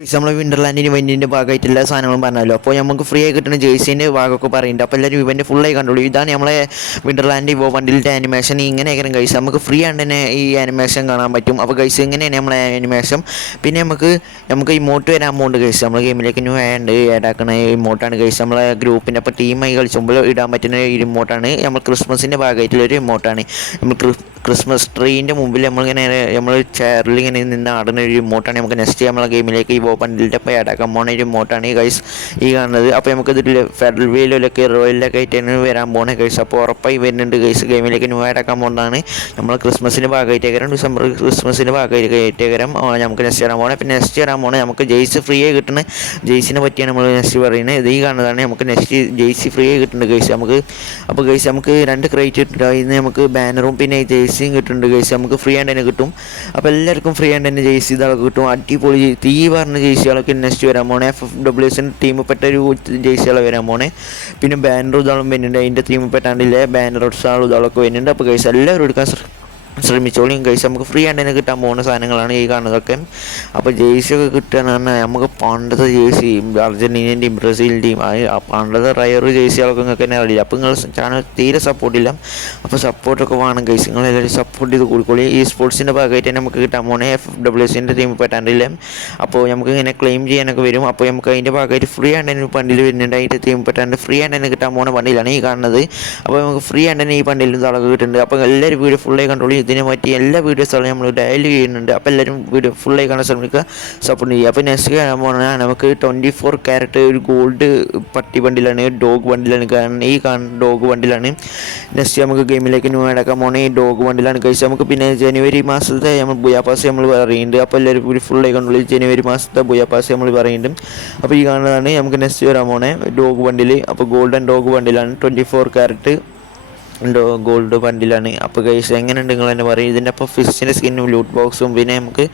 നമ്മൾ വിന്റർലാൻഡിന് ഇവന്റിന്റെ ഭാഗമായിട്ട് എല്ലാ സാധനങ്ങളും പറഞ്ഞല്ലോ. അപ്പോൾ നമുക്ക് ഫ്രീ ആയി കിട്ടുന്ന ജേഴ്സിൻ്റെ ഭാഗമൊക്കെ പറയുന്നുണ്ട്. അപ്പോൾ എല്ലാവരും ഇവന്റ് ഫുള്ളായി കണ്ടോളൂ. ഇതാണ് നമ്മളെ വിന്റർലാൻഡ് ഇവോ ബണ്ടിലിൻ്റെ ആനിമേഷൻ. ഇങ്ങനെയൊക്കെ ഗൈസ് നമുക്ക് ഫ്രീ ആയിട്ട് തന്നെ ഈ ആനിമേഷൻ കാണാൻ പറ്റും. അപ്പോൾ ഗൈസ് ഇങ്ങനെയാണ് നമ്മളെ ആനിമേഷൻ. പിന്നെ നമുക്ക് ഇമോട്ട് വരാൻ പോകുന്നുണ്ട് ഗൈസ്. നമ്മൾ ഗെയിമിലേക്ക് ന്യൂ ആൻഡ് ആക്കുന്ന ഇമോട്ടാണ് ഗൈസ്. നമ്മളെ ഗ്രൂപ്പിൻ്റെ അപ്പോൾ ടീമായി കളിച്ചുമ്പോൾ ഇടാൻ പറ്റുന്ന ഒരു ഇമോട്ടാണ്. നമ്മൾ ക്രിസ്മസിൻ്റെ ഭാഗമായിട്ടുള്ളൊരു ഇമോട്ടാണ്. നമ്മൾ ക്രിസ്മസ് ട്രീൻ്റെ മുമ്പിൽ നമ്മൾ ചെയറിൽ ഇങ്ങനെ നിന്ന് ആടുന്ന ഒരു ഇമോട്ടാണ്. നമുക്ക് നെക്സ്റ്റ് നമ്മളെ ഗെയിമിലേക്ക് ഈ ബണ്ടിലിൻ്റെ അപ്പോൾ ആഡാക്കാൻ പോകുന്ന ഒരു ഇമോട്ടാണ് ഈ ഗൈസ് ഈ കാണുന്നത്. അപ്പോൾ നമുക്കിതിൽ ഫെഡറൽ വീലിലൊക്കെ റോയിലൊക്കെ ആയിട്ടാണ് വരാൻ പോകുന്നത് ഗൈസ്. അപ്പോൾ ഉറപ്പായി വരുന്നുണ്ട് ഗൈസ്. ഗെയിമിലേക്ക് ന്യൂ ആഡാക്കാൻ പോകുന്നതാണ്. നമ്മൾ ക്രിസ്മസിൻ്റെ ഭാഗമായിട്ടേക്കരം ഡിസംബർ ക്രിസ്മസിൻ്റെ ഭാഗമായിട്ടേക്കരം നമുക്ക് നെക്സ്റ്റ് വരാൻ പോകുന്നത്. പിന്നെ നെക്സ്റ്റ് വരാൻ പോകുന്നത് നമുക്ക് ജെയ്സ് ഫ്രീ ആയി കിട്ടുന്ന ജെയ്സിനെ പറ്റിയാണ് നമ്മൾ നെക്സ്റ്റ് പറയുന്നത്. ഇത് ഈ കാണുന്നതാണ് നമുക്ക് നെക്സ്റ്റ് ജെയ്സി ഫ്രീ ആയി കിട്ടുന്നുണ്ട് ഗൈസ് നമുക്ക്. അപ്പോൾ ഗൈസ് നമുക്ക് രണ്ട് ക്രേറ്റ് ഇട്ടിട്ട് അതിന് നമുക്ക് ബാനറും പിന്നെ ജെയ്സിയും കിട്ടുന്നുണ്ട് ഗൈസ്. നമുക്ക് ഫ്രീ ആയിട്ട് തന്നെ കിട്ടും. അപ്പോൾ എല്ലാവർക്കും ഫ്രീ ആയിട്ട് തന്നെ ജെയ്സി ഇതൊക്കെ കിട്ടും. അടിപൊളി തീ പറഞ്ഞ ജെയ്സികളൊക്കെ നെക്സ്റ്റ് വരാൻ പോണേ. FWSൻ്റെ ടീമിൽപ്പെട്ട ഒരു ജെയ്സികളെ വരാൻ പോണേ. പിന്നെ ബാനർ ഇതാളും വരുന്നുണ്ട്. അതിൻ്റെ ടീമിൽപ്പെട്ടാണ്ടില്ലേ ബാനർ ഇതാളൊക്കെ വരുന്നുണ്ട്. അപ്പോൾ ഗൈസ് എല്ലാവരും എടുക്കാൻ ശ്രമിച്ചോളിയും ഗൈസ്. നമുക്ക് ഫ്രീ ആയിട്ട് തന്നെ കിട്ടാൻ പോകുന്ന സാധനങ്ങളാണ് ഈ കാണുന്നതൊക്കെ. അപ്പോൾ ജേഴ്സി ഒക്കെ കിട്ടുകയെന്ന് പറഞ്ഞാൽ നമുക്ക് പണ്ടത്തെ ജേഴ്സി അർജൻറ്റീനൻ്റെയും ബ്രസീലിൻ്റെയും പണ്ടത്തെ റയർ ജേഴ്സികളൊക്കെ നിങ്ങൾക്ക് തന്നെ അറിയില്ല. അപ്പോൾ നിങ്ങൾ ചാനൽ തീരെ സപ്പോർട്ടില്ല. അപ്പോൾ സപ്പോർട്ടൊക്കെ വേണം ഗൈസ്. നിങ്ങളെല്ലാവരും സപ്പോർട്ട് ചെയ്ത് കൂടിക്കോളി. ഈ സ്പോർട്സിൻ്റെ ഭാഗമായിട്ട് തന്നെ നമുക്ക് കിട്ടാൻ പോകുന്നത് FWSൻ്റെ ടീമിൽ പെട്ടാണ്ടില്ല. അപ്പോൾ നമുക്ക് ഇങ്ങനെ ക്ലെയിം ചെയ്യാനൊക്കെ വരും. അപ്പോൾ നമുക്ക് അതിൻ്റെ ഭാഗമായിട്ട് ഫ്രീ ആയിട്ട് തന്നെ ബണ്ടിൽ വരുന്നുണ്ട്. അതിൻ്റെ ടീമിൽ പെട്ടാണ്ട് ഫ്രീ ആയിട്ട് തന്നെ കിട്ടാൻ പോകുന്ന ബണ്ടിലാണ് ഈ കാണുന്നത്. അപ്പോൾ നമുക്ക് ഫ്രീ ആയിട്ട് തന്നെ ഈ ബണ്ടിൽ ഇതൊക്കെ കിട്ടുന്നുണ്ട്. അപ്പോൾ എല്ലാവരും വീഡിയോ ഫുള്ളായി കണ്ടോളി. ഇതിനെ പറ്റി എല്ലാ വീഡിയോസുകളും നമ്മൾ ഡയലി ചെയ്യുന്നുണ്ട്. അപ്പോൾ എല്ലാവരും വീഡിയോ ഫുള്ളായി കാണാൻ ശ്രമിക്കുക, സപ്പോർട്ട് ചെയ്യുക. അപ്പോൾ നെക്സ്റ്റ് കാണാൻ പോകുന്നത് നമുക്ക് 24 ക്യാരറ്റ് ഒരു ഗോൾഡ് പട്ടി ബണ്ടിലാണ്, ഡോഗ് ബണ്ടിലാണ്. കാരണം ഈ ഡോഗ് ബണ്ടിലാണ് നെക്സ്റ്റ് നമുക്ക് ഗെയിമിലേക്ക് ന്യൂ ആഡാക്കാൻ പോകുന്നത്. ഈ ഡോഗ് ബണ്ടിലാണ് കഴിച്ച് നമുക്ക്. പിന്നെ ജനുവരി മാസത്തെ നമ്മൾ ബുയാപാസ് നമ്മൾ പറയുന്നുണ്ട്. അപ്പോൾ എല്ലാവരും വീഡിയോ ഫുള്ളായി കണ്ടുള്ളൂ. ജനുവരി മാസത്തെ ബുയാപാസ് നമ്മൾ പറയുന്നുണ്ട്. അപ്പോൾ ഈ കാണുന്നതാണ് നമുക്ക് നെക്സ്റ്റ് വരാൻ പോകുന്നത് ഡോഗ് ബണ്ടിൽ. അപ്പോൾ ഗോൾഡൻ ഡോഗ് ബണ്ടിലാണ് 24 ക്യാരറ്റ് ഗോൾഡ് ബണ്ടിലാണ്. അപ്പോൾ ഗൈസ് എങ്ങനെയുണ്ട് നിങ്ങൾ തന്നെ പറയും. ഇതിൻ്റെ അപ്പോൾ ഫിഷിൻ്റെ സ്കിന്നും ലൂട്ട് ബോക്സും പിന്നെ നമുക്ക്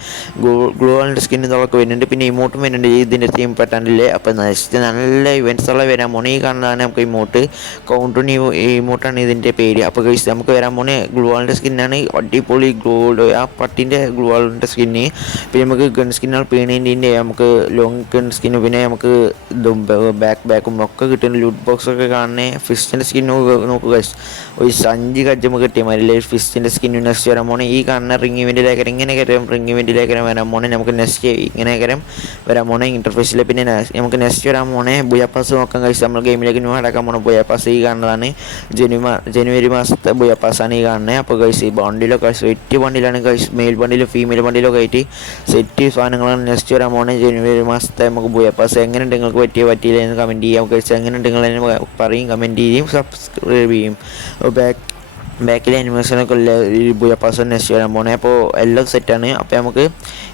ഗ്ലോവാളിൻ്റെ സ്കിന്നും ഇതൊക്കെ വരുന്നുണ്ട്. പിന്നെ ഇമോട്ടും വരുന്നുണ്ട് ഇതിൻ്റെ ടീം പെട്ടാണ്ടില്ലേ. അപ്പോൾ നെക്സ്റ്റ് നല്ല ഇവൻറ്റ്സുള്ള വരാൻ പോണേ. ഈ കാണുന്നതാണ് നമുക്ക് ഇമോട്ട് കൗണ്ടൺ ഇമോട്ടാണ് ഇതിൻ്റെ പേര്. അപ്പോൾ ഗൈസ് നമുക്ക് വരാൻ പോണേ ഗ്ലോവാളിൻ്റെ സ്കിന്നാണ്. അടിപൊളി ഗോൾഡ് ആ പട്ടിൻ്റെ ഗ്ലോവാളിൻ്റെ സ്കിന്ന്. പിന്നെ നമുക്ക് ഗൺ സ്കിന്നുകൾ പീണേൻ്റെ നമുക്ക് ലോങ് ഗൺ സ്കിന്നും പിന്നെ നമുക്ക് ബാക്കും ഒക്കെ കിട്ടുന്ന ലൂട്ട് ബോക്സൊക്കെ കാണുന്നത്. ഫിഷിൻ്റെ സ്കിന്നും നോക്കുക ഗൈസ്. ഒരു സഞ്ചി കജ്ജമ്മ കിട്ടിയമാരില്ലേ ഫിഷിൻ്റെ സ്കിന്നു നെക്സ്റ്റ് വരാൻ പോണേ. ഈ കാണുന്ന റിംഗ് ഇവൻറ്റിലേക്കരം ഇങ്ങനെയൊക്കെ റിംഗ് ഇവൻറ്റിലേക്കരം വരാൻ പോണേ. നമുക്ക് നെക്സ്റ്റ് ഇങ്ങനെയൊക്കെ വരാൻ പോണേ ഇൻ്റർഫേസിൽ. പിന്നെ നമുക്ക് നെക്സ്റ്റ് വരാൻ പോണേ ബുയാപാസ് നോക്കാൻ കഴിച്ച് നമ്മൾ ഗെയിമിലേക്ക് ന്യൂ അടക്കാൻ പോണേ. ബുയാപാസ് ഈ കാണുന്നതാണ് ജനുവരി മാസത്തെ ബുയാപാസാണ് ഈ കാണുന്നത്. അപ്പോൾ കഴിച്ച് ഈ ബണ്ടിലൊക്കെ സെറ്റ് ബണ്ടിലാണ് കഴിച്ച് മെയിൽ ബണ്ടിലും ഫീമെയിൽ ബണ്ടിലൊക്കെ ആയിട്ട് സെറ്റ് സാധനങ്ങളാണ് നെക്സ്റ്റ് വരാൻ പോണേ. ജനുവരി മാസത്തെ നമുക്ക് ബുയാപാസ് എങ്ങനെയുണ്ട് നിങ്ങൾക്ക് പറ്റിയില്ല എന്ന് കമൻറ്റ് ചെയ്യാം. കഴിച്ച് എങ്ങനെയുണ്ട് നിങ്ങൾ പറയും, കമൻറ്റ് ചെയ്യും, സബ്സ്ക്രൈബ് ചെയ്യും. ബാക്കിലെ അനിമേഷനൊക്കെ ഉള്ള ഈ ബുയാപാസ് നെക്സ്റ്റ് വരാൻ പോണേ. അപ്പോൾ എല്ലാം സെറ്റാണ്. അപ്പോൾ നമുക്ക്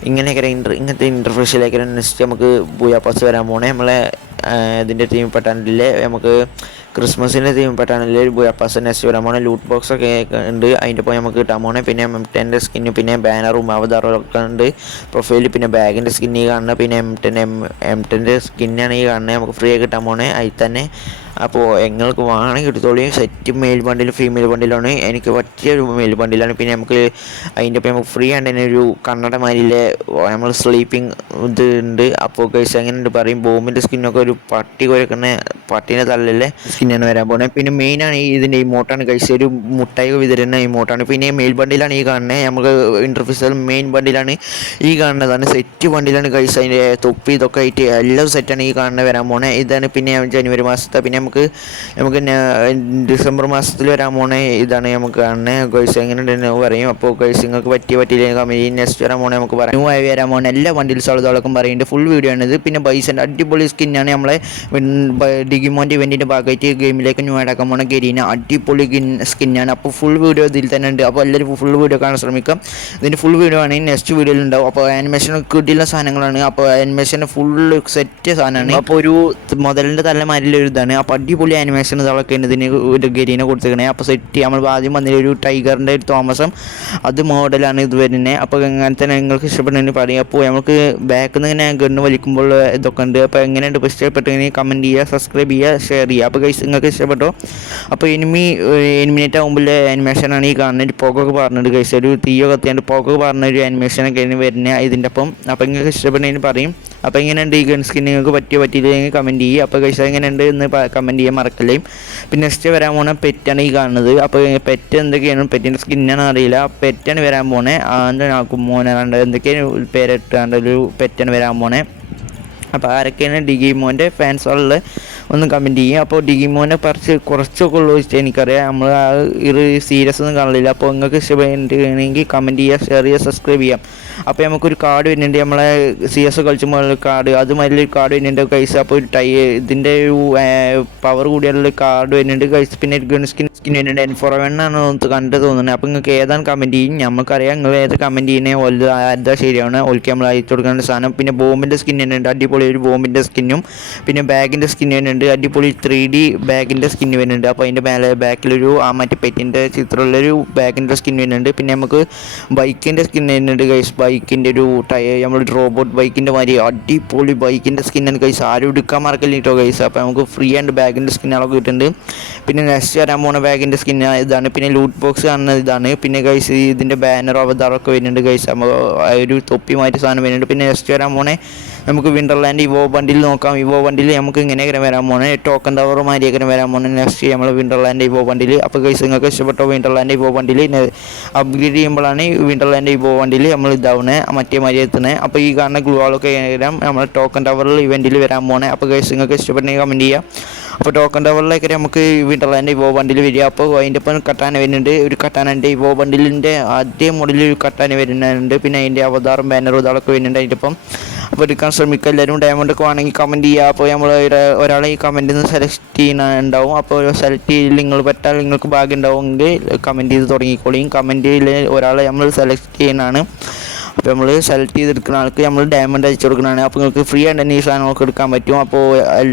ഇങ്ങനെയൊക്കെ ഇങ്ങനത്തെ ഇൻ്റർഫേസിലേക്ക് നെക്സ്റ്റ് നമുക്ക് ബുയാപാസ് വരാൻ പോണേ. നമ്മളെ ഇതിൻ്റെ ടീം പെട്ടാണ്ടില്ലേ നമുക്ക് ക്രിസ്മസിൻ്റെ തീം പെട്ടാണെങ്കിൽ ഒരു ബുയാപാസ് നെക്സ്റ്റ് വരാൻ പോണേ. ലൂട്ട് ബോക്സൊക്കെ ഉണ്ട് അതിൻ്റെ പോയി നമുക്ക് കിട്ടാൻ പോണേ. പിന്നെ M10ൻ്റെ സ്കിന്ന് പിന്നെ ബാനറും അവതാറൊക്കെ ഉണ്ട് പ്രൊഫൈലിൽ. പിന്നെ ബാഗിൻ്റെ സ്കിന്ന് ഈ കാണുന്നത്. പിന്നെ M10ൻ്റെ സ്കിന്നാണ് ഈ കാണുന്നത്. നമുക്ക് ഫ്രീ ആയി കിട്ടാൻ പോണേ അതിൽ തന്നെ. അപ്പോൾ നിങ്ങൾക്ക് വേണമെങ്കിൽ എടുത്തോളൂ. സെറ്റ് മെയിൽ ബണ്ടിലും ഫീമെയിൽ ബണ്ടിലാണ് എനിക്ക് പറ്റിയൊരു മെയിൽ ബണ്ടിലാണ്. പിന്നെ നമുക്ക് അതിൻ്റെ ഒപ്പം നമുക്ക് ഫ്രീ ആയിട്ട് തന്നെ ഒരു കണ്ണടമാരിലെ നമ്മൾ സ്ലീപ്പിംഗ് ഇത് ഉണ്ട്. അപ്പോൾ ഗൈസ് എങ്ങനെയുണ്ട് പറയും. ബോംബിൻ്റെ സ്കിന്നൊക്കെ ഒരു പട്ടി കുരക്കുന്ന പട്ടീനെ തള്ളിലെ സ്കിന്നാണ് വരാൻ പോകുന്നത്. പിന്നെ മെയിനാണ് ഇതിൻ്റെ ഇമോട്ടാണ് ഗൈസ്. ഒരു മുട്ടായി വിതരുന്ന ഇമോട്ടാണ്. പിന്നെ മെയിൽ ബണ്ടിലാണ് ഈ കാണുന്നത്. നമുക്ക് ഇൻ്റർഫേസിൽ മെയിൻ ബണ്ടിലാണ് ഈ കാണുന്നതാണ്. സെറ്റ് ബണ്ടിലാണ് ഗൈസ്. അതിൻ്റെ തൊപ്പി ഇതൊക്കെ ആയിട്ട് എല്ലാം സെറ്റാണ് ഈ കാണുന്നത് വരാൻ പോകുന്നത്. ഇതാണ് പിന്നെ ജനുവരി മാസത്തെ. പിന്നെ നമുക്ക് ഡിസംബർ മാസത്തിൽ വരാൻ പോണേ ഇതാണ് നമുക്ക് കാണുന്നത് ഗൈസ്. എങ്ങനെയുണ്ടെന്ന് പറയും. അപ്പോൾ ഗൈസ് നിങ്ങൾക്ക് പറ്റിയില്ല കമൻറ്റ്. നെക്സ്റ്റ് വരാൻ പോണേ നമുക്ക് പറയാം. ന്യൂ ആയി വരാൻ പോണേ എല്ലാ വണ്ടിയിലും സ്ഥലത്തോളൊക്കെ പറയുന്നുണ്ട്. ഫുൾ വീഡിയോ ആണിത്. പിന്നെ ബൈസൻ്റെ അടിപൊളി സ്കിന്നാണ്. നമ്മളെ ഡിഗിമോൻ്റെ ഇവൻറ്റിൻ്റെ ഭാഗമായിട്ട് ഗെയിമിലേക്ക് ന്യൂ ആഡാക്കാൻ പോണ ഗരീന അടിപൊളി സ്കിന്നാണ്. അപ്പോൾ ഫുൾ വീഡിയോ ഇതിൽ തന്നെ ഉണ്ട്. അപ്പോൾ എല്ലാവരും ഫുൾ വീഡിയോ കാണാൻ ശ്രമിക്കാം. ഇതിൻ്റെ ഫുൾ വീഡിയോ ആണ് നെക്സ്റ്റ് വീഡിയോയിൽ ഉണ്ടാവും. അപ്പോൾ ആനിമേഷൻ കിട്ടിയുള്ള സാധനങ്ങളാണ്. അപ്പോൾ ആനിമേഷൻ ഫുള്ള് സെറ്റ് സാധനമാണ്. അപ്പോൾ ഒരു മുതലിൻ്റെ തലമാരിലൊരു ഇതാണ്. അപ്പോൾ അടിപൊളി ആനിമേഷൻ ഇതൊക്കെ ഉണ്ട് ഇതിന് ഒരു ഗരീനെ കൊടുത്തിരിക്കണേ. അപ്പോൾ സെറ്റ് നമ്മൾ ആദ്യം വന്നൊരു ഒരു ടൈഗറിൻ്റെ ഒരു തോമസം അത് മോഡലാണ് ഇത് വരുന്നത്. അപ്പോൾ അങ്ങനെ തന്നെ നിങ്ങൾക്ക് ഇഷ്ടപ്പെട്ടെന്ന് പറയും. അപ്പോൾ നമുക്ക് ബാക്കിൽ നിന്ന് ഇങ്ങനെ ഗണ്ണ് വലിക്കുമ്പോൾ ഇതൊക്കെ ഉണ്ട്. അപ്പോൾ എങ്ങനെയുണ്ട് ഇഷ്ടപ്പെട്ടെങ്കിൽ കമൻറ്റ് ചെയ്യുക, സബ്സ്ക്രൈബ് സബ്സ്ക്രൈബ് ചെയ്യുക, ഷെയർ ചെയ്യുക. അപ്പോൾ ഗൈസ് നിങ്ങൾക്ക് ഇഷ്ടപ്പെട്ടോ? അപ്പോൾ എനിമിനേറ്റ് ആകുമ്പോഴേ ആനിമേഷനാണ് ഈ കാണുന്നത്. പുകയൊക്കെ പറഞ്ഞിട്ട് ഗൈസ് ഒരു തീയോ കത്തിയാണ്ട് പുക പറഞ്ഞ ഒരു ആനിമേഷനൊക്കെയാണ് വരുന്നത് ഇതിൻ്റെ ഒപ്പം. അപ്പോൾ നിങ്ങൾക്ക് ഇഷ്ടപ്പെടുന്നതിന് പറയും. അപ്പോൾ എങ്ങനെയുണ്ട് ഈ ഗൺ സ്കിൻ നിങ്ങൾക്ക് പറ്റിയില്ലെങ്കിൽ കമൻറ്റ് ചെയ്യുക. അപ്പോൾ ഗൈസ് എങ്ങനെയുണ്ട് എന്ന് കമൻറ്റ് ചെയ്യാൻ മറക്കല്ലേ. പിന്നെ നെക്സ്റ്റ് വരാൻ പോണ പെറ്റാണ് ഈ കാണുന്നത്. അപ്പോൾ പെറ്റ് എന്തൊക്കെയാണ്, പെറ്റിൻ്റെ സ്കിന്നാണെന്ന് അറിയില്ല, പെറ്റാണ് വരാൻ പോണേ. എന്താണ് മോനാണ്ട് എന്തൊക്കെയാണ് പേരിട്ടാണ്ട് ഒരു പെറ്റാണ് വരാൻ പോണേ. അപ്പോൾ ആരൊക്കെയാണ് ഡിഗിമോൻ്റെ ഫാൻസുള്ളത് ഒന്ന് കമൻറ്റ് ചെയ്യും. അപ്പോൾ ഡിഗിമോനെ കുറച്ചൊക്കെ ഉള്ളൂ വെച്ചിട്ട് എനിക്കറിയാം. നമ്മൾ ആ ഒരു സീരിയസ് ഒന്നും കാണില്ല. അപ്പോൾ നിങ്ങൾക്ക് ഇഷ്ടപ്പെടുകയാണെങ്കിൽ കമൻറ്റ് ചെയ്യുക, ഷെയർ ചെയ്യുക, സബ്സ്ക്രൈബ് ചെയ്യാം. അപ്പോൾ നമുക്കൊരു കാർഡ് വരുന്നുണ്ട്, നമ്മളെ CS കളിച്ചുമ്പോൾ കാർഡ്, അതുമാതിരി കാർഡ് വരുന്നുണ്ട് കൈസ്. അപ്പോൾ ഒരു ഇതിൻ്റെ ഒരു പവർ കൂടിയുള്ള കാർഡ് വരുന്നുണ്ട് കൈസ്. പിന്നെ ഗൺ സ്കിൻ വരുന്നുണ്ട്. N41 ആണ് കണ്ടു തോന്നുന്നത്. അപ്പോൾ നിങ്ങൾക്ക് ഏതാണ് കമൻറ്റ് ചെയ്യും, നമുക്കറിയാം നിങ്ങൾ ഏത് കമൻറ്റ് ചെയ്യുന്നത് അതാ ശരിയാണ്. ഓൽക്ക് നമ്മൾ അയച്ചു കൊടുക്കേണ്ട സാധനം. പിന്നെ ബോംബിൻ്റെ സ്കിൻ വരുന്നുണ്ട്, അടിപൊളി ഒരു ബോംബിൻ്റെ സ്കിന്നും. പിന്നെ ബാഗിൻ്റെ സ്കിൻ വരുന്നുണ്ട്, അടിപൊളി 3D ബാഗിൻ്റെ സ്കിൻ വരുന്നുണ്ട്. അപ്പോൾ അതിൻ്റെ ബാക്കിലൊരു മറ്റേ പെറ്റിൻ്റെ ചിത്രമുള്ളൊരു ബാഗിൻ്റെ സ്കിൻ വരുന്നുണ്ട്. പിന്നെ നമുക്ക് ബൈക്കിൻ്റെ സ്കിൻ വരുന്നുണ്ട് ഗൈസ്. ബൈക്കിൻ്റെ ഒരു നമ്മൾ റോബോട്ട് ബൈക്കിൻ്റെ മാതിരി അടിപൊളി ബൈക്കിൻ്റെ സ്കിന്നാണ് ഗൈസ്. ആരും എടുക്കാൻ മറക്കല്ല കേട്ടോ ഗൈസ്. അപ്പോൾ നമുക്ക് ഫ്രീ ആൻഡ് ബാഗിൻ്റെ സ്കിന്നുകളൊക്കെ കിട്ടുന്നുണ്ട്. പിന്നെ നെക്സ്റ്റ് വരാൻ പോകുന്ന ബാഗിൻ്റെ സ്കിൻ ഇതാണ്. പിന്നെ ലൂട്ട് ബോക്സ് കാണുന്നത് ഇതാണ്. പിന്നെ ഗൈസ് ഇതിൻ്റെ ബാനർ അവതാറൊക്കെ വരുന്നുണ്ട് ഗൈസ്. നമുക്ക് ഒരു തൊപ്പി മാറ്റി സാധനം വരുന്നുണ്ട്. പിന്നെ നെക്സ്റ്റ് വരാൻ പോണേ നമുക്ക് വിൻ്റർലാൻഡ് ഇവോ ബണ്ടിൽ നോക്കാം. ഇവോ ബണ്ടിൽ നമുക്ക് ഇങ്ങനെയൊക്കെ വരാൻ പോകുന്നത് ടോക്കൺ ടവർ മാതിരിയൊക്കെ വരാൻ പോകുന്നത് നെക്സ്റ്റ് നമ്മൾ വിൻ്റർലാൻഡ് ഇവോ ബണ്ടിൽ. അപ്പോൾ ഗൈസ് നിങ്ങൾക്ക് ഇഷ്ടപ്പെട്ടോ വിൻ്റർലാൻഡ് ഇവോ ബണ്ടിൽ? അപ്ഗ്രേഡ് ചെയ്യുമ്പോഴാണ് വിൻ്റർലാൻഡ് ഇവോ ബണ്ടിൽ നമ്മൾ ഇതാവുന്നത് മറ്റേ മാതിരി എത്തുന്നത്. അപ്പോൾ ഈ കാണുന്ന ഗ്ലൂകളൊക്കെ നമ്മൾ ടോക്കൺ ടവറിൽ ഇവൻറ്റിൽ വരാൻ പോകുന്നത്. അപ്പോൾ ഗൈസ് നിങ്ങൾക്ക് ഇഷ്ടപ്പെട്ടെങ്കിൽ കമൻറ്റ് ചെയ്യുക. അപ്പോൾ ടോക്കൺ ടവറിലേക്ക് നമുക്ക് വിൻ്റർലാൻഡ് ഇവോ ബണ്ടിൽ വരിക. അപ്പോൾ അതിൻ്റെ ഒപ്പം കട്ടാന വരുന്നുണ്ട്, ഒരു കട്ടാനുണ്ട്. ഇവോ ബണ്ടിലിൻ്റെ ആദ്യ മോഡലിൽ ഒരു കട്ടാന വരുന്നുണ്ട്. പിന്നെ അതിൻ്റെ അവതാറും ബാനറും ഇതൊക്കെ വരുന്നുണ്ട് അതിൻ്റെ ഒപ്പം. അപ്പോൾ എടുക്കാൻ ശ്രമിക്കുക എല്ലാവരും. ഡയമണ്ടൊക്കെ വേണമെങ്കിൽ കമൻറ്റ് ചെയ്യുക. അപ്പോൾ നമ്മൾ ഒരാളെ ഈ കമൻറ്റിൽ നിന്ന് സെലക്ട് ചെയ്യുന്നുണ്ടാവും. അപ്പോൾ സെലക്ട് ചെയ്ത് നിങ്ങൾ പറ്റാൽ നിങ്ങൾക്ക് ഭാഗ്യം ഉണ്ടാവുമെങ്കിൽ കമൻറ്റ് ചെയ്ത് തുടങ്ങിക്കോളിയും. കമൻറ്റിൽ ഒരാളെ നമ്മൾ സെലക്ട് ചെയ്യുന്നതാണ്. അപ്പോൾ നമ്മൾ സെലക്ട് ചെയ്തെടുക്കുന്ന ആൾക്ക് നമ്മൾ ഡയമണ്ട് അയച്ചു കൊടുക്കുന്നതാണ്. അപ്പോൾ നിങ്ങൾക്ക് ഫ്രീ ആയിട്ട് തന്നെ ഈ സാധനങ്ങളൊക്കെ എടുക്കാൻ പറ്റും. അപ്പോൾ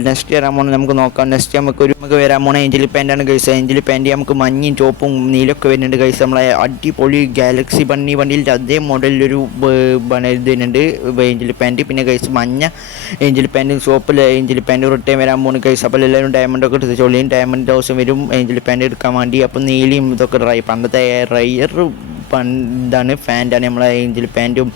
നെക്സ്റ്റ് വരാൻ പോകുന്നത് നമുക്ക് നോക്കാം. നെക്സ്റ്റ് നമുക്ക് വരാൻ പോകുന്നത് ഏഞ്ചൽ പാൻ്റാണ് ഗൈസ്. ഏഞ്ചൽ പാൻറ്റ് നമുക്ക് മഞ്ഞയും ചുവപ്പും നീലൊക്കെ വരുന്നുണ്ട് ഗൈസ്. നമ്മളെ അടിപൊളി ഗാലക്സി വണ്ടിയിൻ്റെ അതേ മോഡലിലൊരു ഇത് വരുന്നുണ്ട് ഏഞ്ചൽ പാൻറ്റ്. പിന്നെ ഗൈസ് മഞ്ഞ ഏഞ്ചൽ പാൻറ്റും ചുവപ്പിൽ ഏഞ്ചൽ പാൻറ്റ് റിട്ടേൺ വരാൻ പോകുന്നത് ഗൈസ്. അപ്പോൾ എല്ലാവരും ഡയമണ്ടൊക്കെ എടുത്ത് ചോളിയും ഡയമണ്ട് ദിവസം വരും ഏഞ്ചൽ പാൻറ്റ് എടുക്കാൻ വേണ്ടി. അപ്പോൾ നീലയും ഇതൊക്കെ പണ്ടത്തെ റയർ ഇതാണ് ഫാൻ്റാണ് നമ്മളെ ഏഞ്ചൽ പാൻറ്റും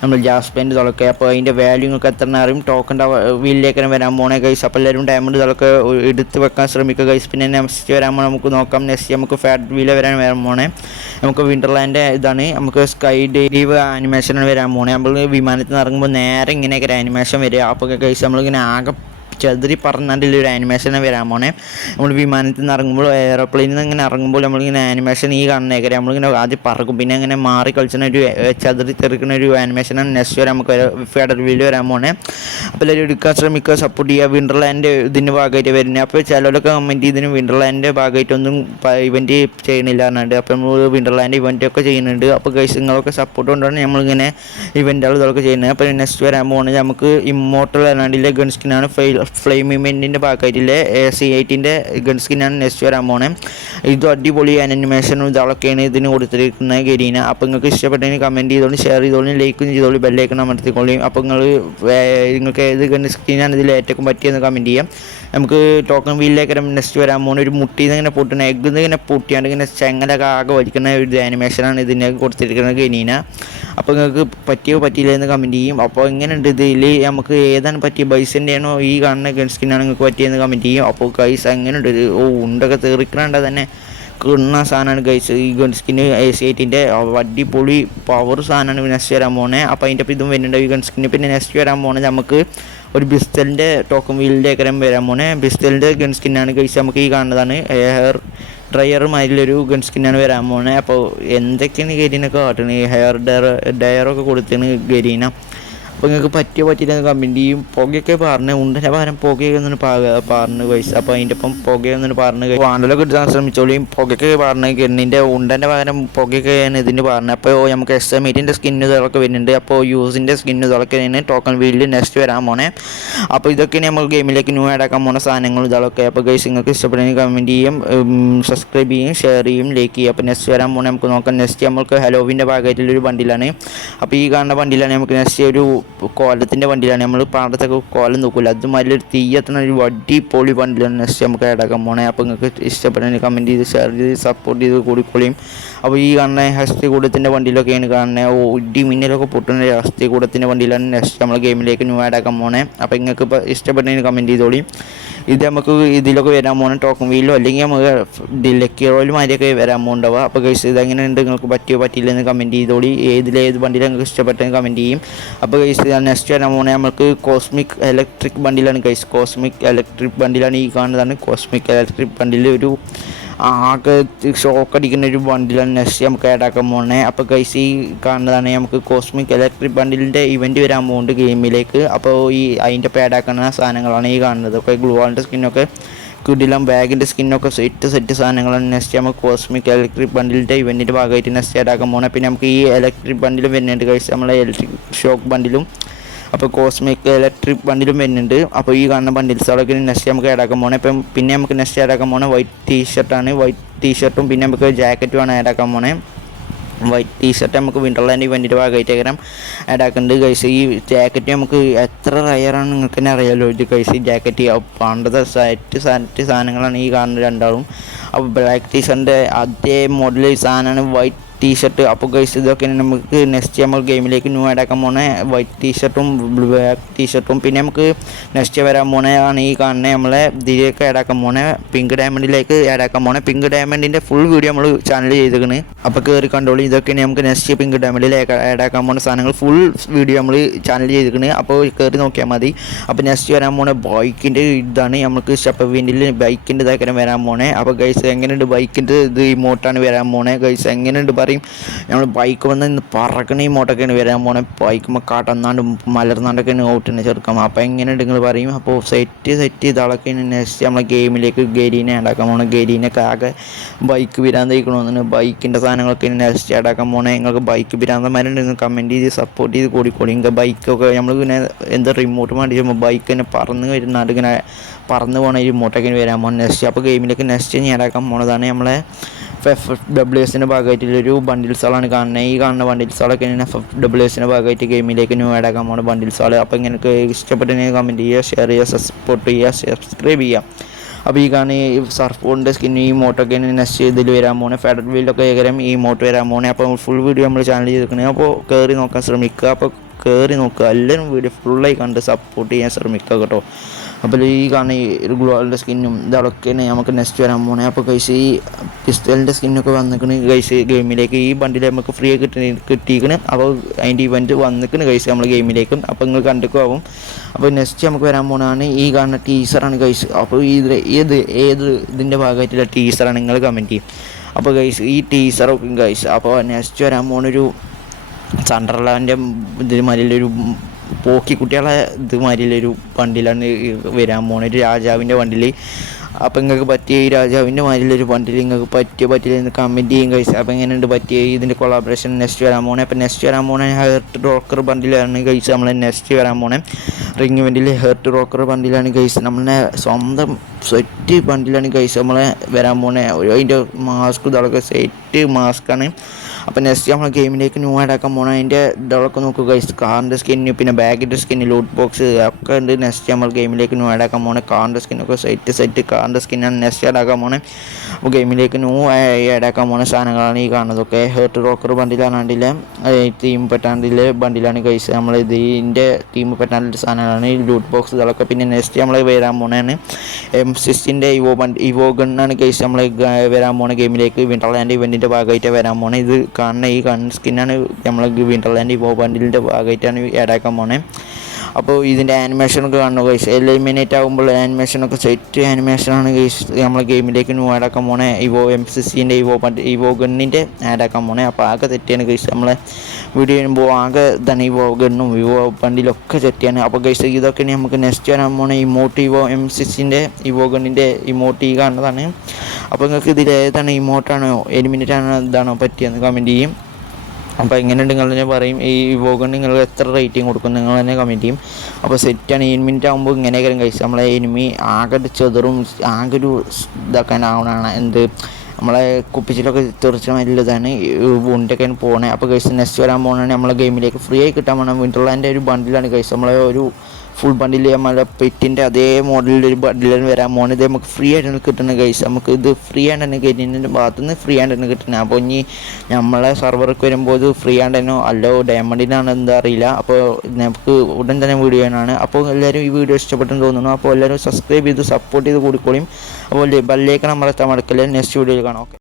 നമ്മൾ ജാസ് പാൻറ്റ് ഇതൊക്കെ. അപ്പോൾ അതിൻ്റെ വാല്യൂ നിങ്ങൾക്ക് എത്ര അറിയും. ടോക്കൺ വീലിലേക്ക് വരാൻ പോണേ ഗൈസ്. അപ്പോൾ എല്ലാവരും ഡയമണ്ട് ഇതൊക്കെ എടുത്ത് വെക്കാൻ ശ്രമിക്കുക ഗൈസ്. പിന്നെ നെക്സ്റ്റ് വരാൻ പോകുമ്പോൾ നമുക്ക് നോക്കാം. നെക്സ്റ്റ് നമുക്ക് ഫാറ്റ് വീല് വരാൻ പോണേ. നമുക്ക് വിൻ്റർലാൻഡ് ഇതാണ്. നമുക്ക് സ്കൈ ഡൈവ് ആനിമേഷനാണ് വരാൻ പോണേ. നമ്മൾ വിമാനത്തിൽ നിന്ന് ഇറങ്ങുമ്പോൾ നേരെ ഇങ്ങനെയൊക്കെ ഒരു ആനിമേഷൻ വരിക. അപ്പോൾ ഗൈസ് നമ്മളിങ്ങനെ ആകെ ചെതിരി പറഞ്ഞതിലൊരു ആനിമേഷൻ വരാൻ പോണേ. നമ്മൾ വിമാനത്തിൽ നിന്ന് ഇറങ്ങുമ്പോൾ എയർപ്ലെയിനിൽ നിന്ന് ഇങ്ങനെ ഇറങ്ങുമ്പോൾ നമ്മളിങ്ങനെ ആനിമേഷൻ ഈ കാണുന്നേക്കരെ നമ്മളിങ്ങനെ ആദ്യം പറക്കും. പിന്നെ ഇങ്ങനെ മാറി കളിച്ചുന്ന ഒരു ചെതിരി തെറിക്കുന്ന ഒരു ആനിമേഷനാണ് നെക്സ്റ്റ് വരെ നമുക്ക് ഫെഡറൽ വീല് വരാൻ പോണേ. അപ്പോൾ എല്ലാവരും എടുക്കാൻ ശ്രമിക്കുക, സപ്പോർട്ട് ചെയ്യുക. വിൻ്റർലാൻഡ് ഇതിൻ്റെ ഭാഗമായിട്ട് വരുന്നത്. അപ്പോൾ ചിലരൊക്കെ കമൻറ്റ് ചെയ്തതിന് വിൻ്റർലാൻഡിൻ്റെ ഭാഗമായിട്ടൊന്നും ഇവൻറ്റ് ചെയ്യണില്ല എന്നുണ്ട്. അപ്പോൾ നമ്മൾ വിൻ്റർലാൻഡ് ഇവൻറ്റൊക്കെ ചെയ്യുന്നുണ്ട്. അപ്പോൾ ഗൈസ് നിങ്ങളൊക്കെ സപ്പോർട്ട് കൊണ്ടാണ് നമ്മളിങ്ങനെ ഇവൻറ്റുകൾ ഇതൊക്കെ ചെയ്യുന്നത്. അപ്പോൾ നെക്സ്റ്റ് വരാൻ പോകുന്നത് നമുക്ക് ഇമ്മോർട്ടൽ അല്ലാണ്ടിലെ ഗൺ സ്കിന്നാണ്. ഫ്ലെയിം ഇവൻറ്റിൻ്റെ ഭാഗമായിട്ടില്ലേ C8ൻ്റെ ഗൺ സ്കിന്നാണ് നെക്സ്റ്റ് വരാൻ പോണേ. ഇത് അടിപൊളി ആനിമേഷനും ഇതൊക്കെയാണ് ഇതിന് കൊടുത്തിരിക്കുന്നത് ഗരീന. അപ്പോൾ നിങ്ങൾക്ക് ഇഷ്ടപ്പെട്ടെങ്കിൽ കമൻറ്റ് ചെയ്തോളൂ, ഷെയർ ചെയ്തോളൂ, ലൈക്കും ചെയ്തോളൂ, ബെല്ലൈക്കൺ അമർത്തിക്കോളിയും. അപ്പോൾ നിങ്ങൾക്ക് ഏത് ഗൺ സ്കിന്നാണ് ഇതിൽ ഏറ്റവും പറ്റിയെന്ന് കമൻറ്റ് ചെയ്യാം. നമുക്ക് ടോക്കൺ വീലിലേക്ക് നെക്സ്റ്റ് വരാൻ പോകുന്ന ഒരു മുട്ടിന്ന് ഇങ്ങനെ പൊട്ടുന്ന എഗ്ഗ് ഇങ്ങനെ പൊട്ടിയാണ്ട് ഇങ്ങനെ ചെങ്ങലൊക്കെ ആകെ വലിക്കുന്ന ഒരു ആനിമേഷനാണ് ഇതിനെ കൊടുത്തിരിക്കുന്നത് ഗനീന. അപ്പോൾ നിങ്ങൾക്ക് പറ്റിയില്ല എന്ന് കമൻറ്റ് ചെയ്യും. അപ്പോൾ എങ്ങനെയുണ്ട് ഇതിൽ നമുക്ക് ഏതാണ് പറ്റിയ ബൈസിൻ്റെ ആണോ ഈ കാണുന്ന ഗൺ സ്കിന്നാണ് നിങ്ങൾക്ക് പറ്റിയെന്ന് കമൻറ്റ് ചെയ്യും. അപ്പോൾ ഗൈസ് എങ്ങനെയുണ്ട് ഉണ്ടൊക്കെ തെറിക്കണണ്ട തന്നെ കിണ്ണ സാധനമാണ് ഗൈസ് ഈ ഗൺ സ്കിന്ന് C8ൻ്റെ അടിപൊളി പവർ സാധനമാണ് നെക്സ്റ്റ് വരാൻ പോകുന്നത്. അപ്പോൾ അതിൻ്റെ ഒപ്പം ഇതും വരുന്നുണ്ട് ഈ ഗൺ സ്കിന്ന്. പിന്നെ നെക്സ്റ്റ് വരാൻ പോകുന്നത് നമുക്ക് ഒരു ബിസ്റ്റലിൻ്റെ ടോക്കൺ വീലിൻ്റെ ഒക്കെ വരാൻ പോകുന്നത്. ബിസ്റ്റലിൻ്റെ ഗൺ സ്കിന്നാണ് ഗൈസ്. നമുക്ക് ഈ കാണുന്നതാണ് ഹെയർ ഡ്രയറുമാതിരിലൊരു ഗൺ സ്കിന്നാണ് വരാൻ പോകുന്നത്. അപ്പോൾ എന്തൊക്കെയാണ് ഗരീനൊക്കെ കാട്ടുന്നത്, ഹെയർ ഡയറൊക്കെ കൊടുത്താണ് ഗരീന. അപ്പോൾ നിങ്ങൾക്ക് പറ്റിയില്ല കമൻറ്റ് ചെയ്യും. പുകയൊക്കെ പറഞ്ഞ് ഉണ്ടൻ്റെ പകരം പുകയൊക്കെ ഒന്നിന് പറഞ്ഞ് പൈസ. അപ്പോൾ അതിൻ്റെ ഒപ്പം പുകയൊന്നിന് പറഞ്ഞ് വാണ്ടലൊക്കെ എടുക്കാൻ ശ്രമിച്ചോളിയും. പുകയൊക്കെ പറഞ്ഞ് ഗണ്ണിൻ്റെ ഉണ്ടൻ്റെ പകരം പുകയൊക്കെയാണ് ഇതിന് പറഞ്ഞത്. അപ്പോൾ നമുക്ക് SMAറ്റിൻ്റെ സ്കിന്ന് ഇതൊക്കെ വരുന്നുണ്ട്. അപ്പോൾ യൂസിൻ്റെ സ്കിന്ന് ഇതൊക്കെയാണ് ടോക്കൺ വീലിൽ നെക്സ്റ്റ് വരാൻ പോണേ. അപ്പോൾ ഇതൊക്കെയാണ് നമ്മൾ ഗെയിമിലേക്ക് ന്യൂ ആഡ് ആക്കാൻ പോകുന്ന സാധനങ്ങൾ ഇതൊക്കെ. അപ്പോൾ ഗൈസ് നിങ്ങൾക്ക് ഇഷ്ടപ്പെടുന്നെങ്കിൽ കമൻറ്റ് ചെയ്യും, സബ്സ്ക്രൈബ് ചെയ്യും, ഷെയർ ചെയ്യും, ലൈക്ക് ചെയ്യും. അപ്പോൾ നെക്സ്റ്റ് വരാൻ പോകുന്നത് നമുക്ക് നോക്കാം. നെക്സ്റ്റ് നമുക്ക് ഹലോവിൻ്റെ ഭാഗമായിട്ടുള്ളൊരു ബണ്ടിലാണ്. അപ്പോൾ ഈ കാണുന്ന ബണ്ടിലാണ് നമുക്ക് നെക്സ്റ്റ് ഒരു കോലത്തിൻ്റെ വണ്ടിയിലാണ്. നമ്മൾ പാടത്തൊക്കെ കോലം നോക്കില്ല, അതുമാതിരി ഒരു തീയത്തുന്ന ഒരു അടിപൊളി വണ്ടിയിലാണ് നെക്സ്റ്റ് നമുക്ക് ആഡാക്കാൻ പോണേ. അപ്പോൾ നിങ്ങൾക്ക് ഇഷ്ടപ്പെടുന്ന കമൻറ്റ് ചെയ്ത് ഷെയർ ചെയ്ത് സപ്പോർട്ട് ചെയ്ത് കൂടിക്കൊള്ളിയും. അപ്പോൾ ഈ കാണുന്ന ഹസ്തി കൂടത്തിൻ്റെ വണ്ടിയിലൊക്കെയാണ് കാണുന്നത്. ഇടി മിന്നലൊക്കെ പൊട്ടുന്ന ഹസ്തി കൂടത്തിൻ്റെ വണ്ടിയിലാണ് നെക്സ്റ്റ് നമ്മൾ ഗെയിമിലേക്ക് ന്യൂ ആഡാക്കാൻ പോണേ. അപ്പോൾ നിങ്ങൾക്ക് ഇപ്പോൾ ഇഷ്ടപ്പെടുന്നതിന് കമൻറ്റ് ചെയ്തോളി. ഇത് നമുക്ക് ഇതിലൊക്കെ വരാൻ പോകുന്ന ടോക്കൺ വീലോ അല്ലെങ്കിൽ നമുക്ക് ലക്കി റോയിൽ മാതിരിയൊക്കെ വരാൻ പോകുന്നുണ്ടാവുക. അപ്പോൾ ഗൈസ് ഇതെങ്ങനെ ഉണ്ട്, നിങ്ങൾക്ക് പറ്റിയോ പറ്റിയില്ലെന്ന് കമൻറ്റ് ചെയ്തോളി. ഏത് വണ്ടിയിൽ നിങ്ങൾക്ക് ഇഷ്ടപ്പെട്ടെന്ന് കമൻറ്റ് ചെയ്യും. അപ്പോൾ ഗൈസ് നെക്സ്റ്റ് വരാൻ പോകുന്നത് നമുക്ക് കോസ്മിക് ഇലക്ട്രിക് ബണ്ടിലാണ് ഗൈസ്. കോസ്മിക് ഇലക്ട്രിക് ബണ്ടിലാണ് ഈ കാണുന്നതാണ് കോസ്മിക് ഇലക്ട്രിക് ബണ്ടിൽ. ഒരു ആകെ ഷോക്ക് അടിക്കുന്ന ഒരു ബണ്ടിലാണ് നെക്സ്റ്റ് നമുക്ക് ആഡാക്കാൻ പോകുന്നത്. അപ്പോൾ ഗൈസ് ഈ കാണുന്നതാണ് നമുക്ക് കോസ്മിക് ഇലക്ട്രിക് ബണ്ടിലിൻ്റെ ഇവൻറ്റ് വരാൻ പോകുന്നുണ്ട് ഗെയിമിലേക്ക്. അപ്പോൾ അതിൻ്റെ ആഡാക്കുന്ന സാധനങ്ങളാണ് ഈ കാണുന്നത്. അപ്പോൾ ഗ്ലൂ വാളിൻ്റെ സ്കിന്നൊക്കെ കിടിലം, ബാഗിൻ്റെ സ്കിന്നൊക്കെ സെറ്റ് സാധനങ്ങളാണ് നെക്സ്റ്റ് നമുക്ക് കോസ്മിക് ഇലക്ട്രിക് ബണ്ടിലിൻ്റെ ഇവൻറ്റിൻ്റെ ഭാഗമായിട്ട് നെക്സ്റ്റ് ആഡാക്കാൻ പോകുന്നത്. പിന്നെ നമുക്ക് ഈ ഇലക്ട്രിക് ബണ്ടിലും വരുന്നുണ്ട് ഗൈസ്, നമ്മളെ ഇലക്ട്രിക് ഷോക്ക് ബണ്ടിലും. അപ്പോൾ കോസ്മിക് ഇലക്ട്രിക് ബണ്ടിലും വരുന്നുണ്ട്. അപ്പോൾ ഈ കാണുന്ന ബണ്ടിൽസുകളൊക്കെ നെക്സ്റ്റ് നമുക്ക് ആഡാക്കാൻ പോകണം. ഇപ്പം പിന്നെ നമുക്ക് നെക്സ്റ്റ് ആഡാക്കാൻ പോകുന്നത് വൈറ്റ് ടീഷർട്ടാണ്. വൈറ്റ് ടീഷർട്ടും പിന്നെ നമുക്ക് ജാക്കറ്റുമാണ് ആഡാക്കാൻ പോണേ. വൈറ്റ് ടീഷർട്ട് നമുക്ക് വിൻ്റർലാൻഡ് ഇവൻറ്റിൻ്റെ ഭാഗമായിട്ട് ആഡാക്കുന്നുണ്ട് ഗൈസ്. ഈ ജാക്കറ്റ് നമുക്ക് എത്ര റയറാണ് നിങ്ങൾക്ക് തന്നെ അറിയാമല്ലോ. ഇത് ഗൈസ് ഈ ജാക്കറ്റ് പണ്ടത്തെ സെറ്റ് സാധനങ്ങളാണ് ഈ കാണുന്ന രണ്ടാളും. അപ്പോൾ ബ്ലാക്ക് ടീഷർട്ടിൻ്റെ അതേ മോഡൽ സാധനമാണ് വൈറ്റ് ടീഷർട്ട്. അപ്പോൾ ഗൈസ് ഇതൊക്കെ നമുക്ക് നെക്സ്റ്റ് നമ്മൾ ഗെയിമിലേക്ക് ന്യൂ ആഡാക്കാൻ പോണേ. വൈറ്റ് ടീഷർട്ടും ബ്ലാക്ക് ടീഷർട്ടും പിന്നെ നമുക്ക് നെക്സ്റ്റ് വരാൻ പോണതാണ് ഈ കാണുന്നത് നമ്മളെ ഇതിലേക്ക് ആഡാക്കാൻ പോണേ പിങ്ക് ഡയമണ്ടിലേക്ക് ആഡാക്കാൻ പോണേ. പിങ്ക് ഡയമണ്ടിൻ്റെ ഫുൾ വീഡിയോ നമ്മൾ ചാനൽ ചെയ്തേക്കണ്. അപ്പോൾ കയറി കണ്ടോളൂ. ഇതൊക്കെയാണ് നമുക്ക് നെക്സ്റ്റ് പിങ്ക് ഡയമണ്ടിലേക്ക് ആഡാക്കാൻ പോകുന്ന സാധനങ്ങൾ ഫുൾ വീഡിയോ നമ്മൾ ചാനൽ ചെയ്തേക്കണ്. അപ്പോൾ കയറി നോക്കിയാൽ മതി. അപ്പോൾ നെക്സ്റ്റ് വരാൻ പോണേ ബൈക്കിൻ്റെ ഇതാണ് നമുക്ക് ഷപ്പവിൻ്റിൽ ബൈക്കിൻ്റെ ഇതാക്കാൻ വരാൻ പോണേ. അപ്പോൾ ഗൈസ് എങ്ങനെയുണ്ട് ബൈക്കിൻ്റെ ഇത് ഇമോട്ടാണ് വരാൻ പോണേ. ഗൈസ് എങ്ങനെയുണ്ട് പറയും, നമ്മൾ ബൈക്ക് വന്ന് ഇന്ന് പറക്കണ ഇമോട്ടൊക്കെയാണ് വരാൻ പോണേ. ബൈക്കുമ്പോൾ കാട്ടന്നാണ്ട് മലർന്നാണ്ടൊക്കെയാണ് ഔട്ടിനെ ചെറുക്കാം. അപ്പോൾ എങ്ങനെയുണ്ട് നിങ്ങൾ പറയും. അപ്പോൾ സെറ്റ് ഇതാളൊക്കെയാണ് നെക്സ്റ്റ് നമ്മളെ ഗെയിമിലേക്ക് ഗരീനെ ആഡാക്കാൻ പോണേ. ഗരീനൊക്കെ ആകെ ബൈക്ക് പിരാന്ത് കഴിക്കണമെന്ന് ബൈക്കിൻ്റെ സാധനങ്ങളൊക്കെ നെക്സ്റ്റ് ആഡാക്കാൻ പോണേ. നിങ്ങൾക്ക് ബൈക്ക് പിരാന്തന്മാരുണ്ട്, നിങ്ങൾ കമൻറ്റ് ചെയ്ത് സപ്പോർട്ട് ചെയ്ത് കൂടിക്കോളി. നിങ്ങൾക്ക് ബൈക്കൊക്കെ നമ്മൾ പിന്നെ എന്താ റിമോട്ട് മേടിച്ചുമ്പോൾ ബൈക്ക് തന്നെ പറന്ന് വരുന്നാണ്ട് ഇങ്ങനെ പറന്ന് പോകണ റിമോട്ടൊക്കെ വരാൻ പോകണം നെക്സ്റ്റ്. അപ്പോൾ ഗെയിമിലേക്ക് നെക്സ്റ്റ് ഞാനാക്കാൻ പോണതാണ് നമ്മളെ FFWSൻ്റെ ഭാഗമായിട്ടുള്ളൊരു ബണ്ടിൽസുകളാണ് കാണുന്നത്. ഈ കാണുന്ന ബണ്ടിൽസുകളൊക്കെ FFWSൻ്റെ ഭാഗമായിട്ട് ഗെയിമിലേക്ക് ന്യൂ ആഡാക്കാൻ പോകുന്ന ബണ്ടിൽസുകൾ. അപ്പോൾ ഇങ്ങനെ ഇഷ്ടപ്പെട്ടെങ്കിൽ കമൻറ്റ് ചെയ്യുക, ഷെയർ ചെയ്യുക, സപ്പോർട്ട് ചെയ്യുക, സബ്സ്ക്രൈബ് ചെയ്യുക. അപ്പോൾ ഈ കാണുന്ന ഈ സർഫ് ബോർഡിൻ്റെ സ്കിന്ന് ഈ മോട്ടൊക്കെ നെക്സ്റ്റ് ഇതിൽ വരാൻ പോകുന്നത്. ഫെഡറൽ വീലൊക്കെ ഏകരം ഈ മോട്ട് വരാൻ പോകുന്നത്. അപ്പോൾ ഫുൾ വീഡിയോ നമ്മൾ ചാനൽ ചെയ്തിരിക്കുന്നത്. അപ്പോൾ കയറി നോക്കാൻ ശ്രമിക്കുക. അപ്പോൾ കയറി നോക്കുക, എല്ലാവരും വീഡിയോ ഫുള്ളായി കണ്ട് സപ്പോർട്ട് ചെയ്യാൻ ശ്രമിക്കുക കേട്ടോ. അപ്പോൾ ഈ കാണുന്ന ഈ ഒരു ഗ്ലോവലിൻ്റെ സ്കിന്നും ഇതൊക്കെയാണ് നമുക്ക് നെക്സ്റ്റ് വരാൻ പോകുന്നത്. അപ്പോൾ ഗൈസ് ഈ പിസ്റ്റലിൻ്റെ സ്കിന്നൊക്കെ വന്നിക്കണ് ഗൈസ് ഗെയിമിലേക്ക്. ഈ ബണ്ടിൽ നമുക്ക് ഫ്രീ കിട്ടിയിരിക്കണ്. അപ്പോൾ അതിൻ്റെ ഇവൻറ്റ് വന്നിക്കണ് ഗൈസ് നമ്മൾ ഗെയിമിലേക്കും. അപ്പോൾ നിങ്ങൾ കണ്ടിക്കാവും. അപ്പോൾ നെക്സ്റ്റ് നമുക്ക് വരാൻ പോകുന്നതാണ് ഈ കാണുന്ന ടീസറാണ് ഗൈസ്. അപ്പോൾ ഏത് ഇതിൻ്റെ ഭാഗമായിട്ടുള്ള ടീസറാണ് നിങ്ങൾ കമൻറ്റ് ചെയ്യും. അപ്പോൾ ഗൈസ് ഈ ടീസറൊക്കെ ഗൈസ്. അപ്പോൾ നെക്സ്റ്റ് വരാൻ പോകുന്നൊരു സണ്ടർലാൻഡിൻ്റെ ഇതിന് മാതിരിയുള്ളൊരു പോക്കിക്കുട്ടികളെ ഇതുമാതിരിയുള്ളൊരു വണ്ടിയിലാണ് വരാൻ പോകുന്നത്, ഒരു രാജാവിൻ്റെ വണ്ടിയിൽ. അപ്പോൾ നിങ്ങൾക്ക് പറ്റിയ ഈ രാജാവിൻ്റെ മാതിരിയുള്ളൊരു വണ്ടിയിൽ നിങ്ങൾക്ക് പറ്റിയില്ലെന്ന് കമൻറ്റ് ചെയ്യും ഗൈസ്. അപ്പോൾ എങ്ങനെയുണ്ട് പറ്റിയ ഇതിൻ്റെ കൊളാബറേഷൻ നെക്സ്റ്റ് വരാൻ പോകുന്നത്. അപ്പോൾ നെക്സ്റ്റ് വരാൻ പോകുന്നത് ഹെർട്ട് റോക്കർ ബണ്ടിലാണ് ഗൈസ്. നമ്മൾ നെക്സ്റ്റ് വരാൻ പോകുന്നത് റിംഗ് ഇവൻറ്റിൽ ഹെർട്ട് റോക്കർ ബണ്ടിലാണ് ഗൈസ്. നമ്മളെ സ്വന്തം സെറ്റ് ബണ്ടിലാണ് ഗൈസ് നമ്മളെ വരാൻ പോകുന്നത്. അതിൻ്റെ മാസ്ക് ഇതൊക്കെ സെറ്റ് മാസ്കാണ്. അപ്പോൾ നെക്സ്റ്റ് നമ്മൾ ഗെയിമിലേക്ക് ന്യൂ ആഡാക്കാൻ പോകണം. അതിൻ്റെ ഇതൊക്കെ നോക്കുക ഗൈസ്. കാറിൻ്റെ സ്കിന്ന് പിന്നെ ബാഗിൻ്റെ സ്കിന്ന് ലൂട്ട് ബോക്സ് ഒക്കെ ഉണ്ട്. നെക്സ്റ്റ് നമ്മൾ ഗെയിമിലേക്ക് ന്യൂ ആഡാക്കാൻ പോകണം. കാറിൻ്റെ സ്കിന്നൊക്കെ സെറ്റ് കാറിൻ്റെ സ്കിന്നാണ് നെക്സ്റ്റ് ആഡാക്കാൻ പോകണം. അപ്പോൾ ഗെയിമിലേക്ക് ന്യൂ ആഡാക്കാൻ പോകുന്ന സാധനങ്ങളാണ് ഈ കാണുന്നതൊക്കെ. ഹെർട്ട് റോക്കർ ബണ്ടിലാണ് കണ്ടില്ലേ, തീം പെട്ടാണ്ടിലെ ബണ്ടിലാണ് ഗൈസ്. നമ്മൾ ഇതിൻ്റെ തീം പെട്ടാണ്ടിൻ്റെ സാധനങ്ങളാണ് ഈ ലൂട്ട് ബോക്സ് ഇതൊക്കെ. പിന്നെ നെക്സ്റ്റ് നമ്മൾ വരാൻ പോകുന്നതാണ് M60ൻ്റെ ഇവോ ഗണ്ണാണ് ഗൈസ് നമ്മൾ വരാൻ പോകുന്ന ഗെയിമിലേക്ക്. വിൻ്റർലാൻഡ് ഇവൻറ്റിൻ്റെ ഭാഗമായിട്ട് വരാൻ പോകുന്നത്. ഇത് ഈ കാണുന്ന സ്കിന്നാണ് നമ്മൾ വിൻ്റർലാൻഡ് ഇവോ ബണ്ടിലിൻ്റെ ഭാഗമായിട്ടാണ് ആഡാക്കാൻ പോകുന്നത്. അപ്പോൾ ഇതിൻ്റെ ആനിമേഷനൊക്കെ കാണുന്നു ഗൈസ്. എലിമിനേറ്റ് ആകുമ്പോൾ ആനിമേഷനൊക്കെ സെറ്റ് ആനിമേഷനാണ് ഗൈസ് നമ്മളെ ഗെയിമിലേക്ക് ന്യൂ ആഡാക്കാൻ പോണേ. M60ൻ്റെ ഇവോ ഗണ്ണിൻ്റെ ആഡാക്കാൻ പോണേ. അപ്പോൾ ആകെ തെറ്റിയാണ് ഗൈസ് നമ്മളെ വീഡിയോ ചെയ്യുമ്പോൾ ആകെ തന്നെ ഇവോ ഗണ്ണും ഇവോ ബണ്ടിലൊക്കെ സെറ്റിയാണ്. അപ്പോൾ ഗൈസ് ഇതൊക്കെ നമുക്ക് നെക്സ്റ്റ് വരാൻ പോണേ ഇമോട്ട് M60ൻ്റെ ഇവോ ഗണ്ണിൻ്റെ ഇമോട്ട് ഈ കാണുന്നതാണ്. അപ്പോൾ നിങ്ങൾക്ക് ഇതിൽ ഏതാണ് ഇമോട്ടാണോ എലിമിനേറ്റ് ആണോ ഇതാണോ പറ്റിയെന്ന് കമൻറ്റ് ചെയ്യും. അപ്പോൾ എങ്ങനെയുണ്ട് നിങ്ങൾ തന്നെ പറയും. ഈ വോഗൺ നിങ്ങൾ എത്ര റേറ്റിംഗ് കൊടുക്കും നിങ്ങൾ തന്നെ കമൻറ്റ് ചെയ്യും. അപ്പോൾ സെറ്റാണ്. 7 മിനിറ്റ് ആകുമ്പോൾ ഇങ്ങനെയൊക്കെ കഴിച്ച് നമ്മളെ എനിമി ആകെ ചെതറും ആകെ ഒരു ഇതാക്കാനാവണതാണ് എന്ത് നമ്മളെ കുപ്പിച്ചിലൊക്കെ തെറിച്ച നല്ലതാണ് വുണ്ടൊക്കെയാണ് പോണേ. അപ്പോൾ ഗൈസ് നെക്സ്റ്റ് വരാൻ പോകുന്നതാണ് നമ്മളെ ഗെയിമിലേക്ക് ഫ്രീ ആയി കിട്ടാൻ പോകണം വിൻഡർലാൻഡിൻ്റെ ഒരു ബണ്ടിലാണ് ഗൈസ്. നമ്മളെ ഒരു ഫുൾ ബണ്ടിൽ നമ്മളെ പെറ്റിൻ്റെ അതേ മോഡലിലൊരു ബണ്ടിലാണ് വരാൻ പോകുന്നത്. ഇത് നമുക്ക് ഫ്രീ ആയിട്ടാണ് കിട്ടുന്നത് ഗൈസ്. നമുക്ക് ഇത് ഫ്രീ ആയിട്ട് തന്നെ ഗെയിമിൻ്റെ ഭാഗത്തു നിന്ന് ഫ്രീ ആയിട്ട് തന്നെ കിട്ടുന്നത്. അപ്പോൾ ഇനി നമ്മളെ സർവർക്ക് വരുമ്പോൾ ഇത് ഫ്രീ ആയിട്ട് തന്നെ അല്ലോ ഡയമണ്ടിനാണ് എന്താ അറിയില്ല. അപ്പോൾ നമുക്ക് ഉടൻ തന്നെ വീഡിയോ ആണ്. അപ്പോൾ എല്ലാവരും ഈ വീഡിയോ ഇഷ്ടപ്പെട്ടെന്ന് തോന്നുന്നു. അപ്പോൾ എല്ലാവരും സബ്സ്ക്രൈബ് ചെയ്ത് സപ്പോർട്ട് ചെയ്ത് കൂടിക്കോളിയും. അപ്പോൾ ബെല്ലൈക്കൺ നമ്മളെ മടക്കല്ലേ. നെക്സ്റ്റ് വീഡിയോയിൽ കാണാം. ഓക്കെ.